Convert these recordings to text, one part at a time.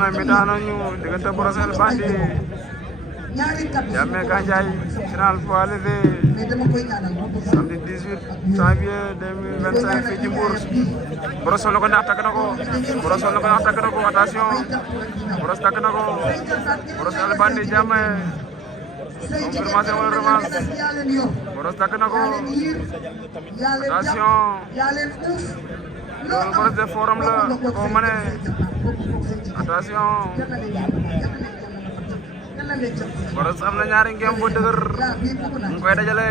na mi-temps nañu diggante Brosse El Bandit Jammeh Gandiaye final poids léger samedi 18 janvier 2025 fii ci Mbour. Brosse sol na ko ndax takk na ko Brosse sol na ko ndax takk na ko attention Brosse takk na ko Brosse El Bandit Jammeh confirmation wala revanche Brosse takk na ko attention loolu Brosse def forum la ko mane attention Brosse am na ñaari ngem bu dëgër mu koy dajale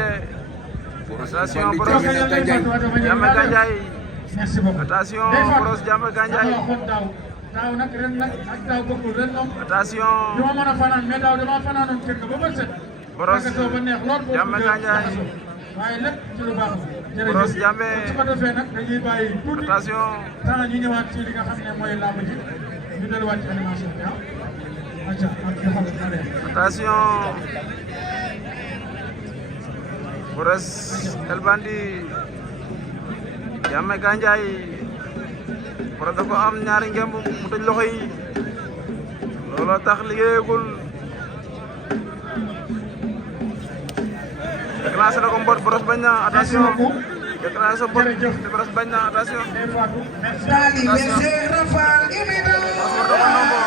attention Brosse Jammeh Gandiaye attention Brosse Jammeh Gandiaye daaw nag ren nag ak daaw bokkul ren moom attention dama mën a fanaan mais daaw dama fanaanoon kër ga ba bët set Brosse Jammeh Gandiaye waaye lépp ci lu baax Brosse Jammeh su ko defee nag dañuy bàyyi tuuti attention temps ñu ñëwaat ci li nga xam ne mooy làmb ji ñu delluwaat ci animation bi ah acca ak yoo xam ne attention Brosse El Bandit Jammeh Gandiaye Brosse da ko am ñaari ngemb mu tëj loxo yi looloo tax liggéeyagul déclenché na ko mbot Brosse bañ na attention déclenché sa mbot Brosse bañ na attention Brosse war na ko nombo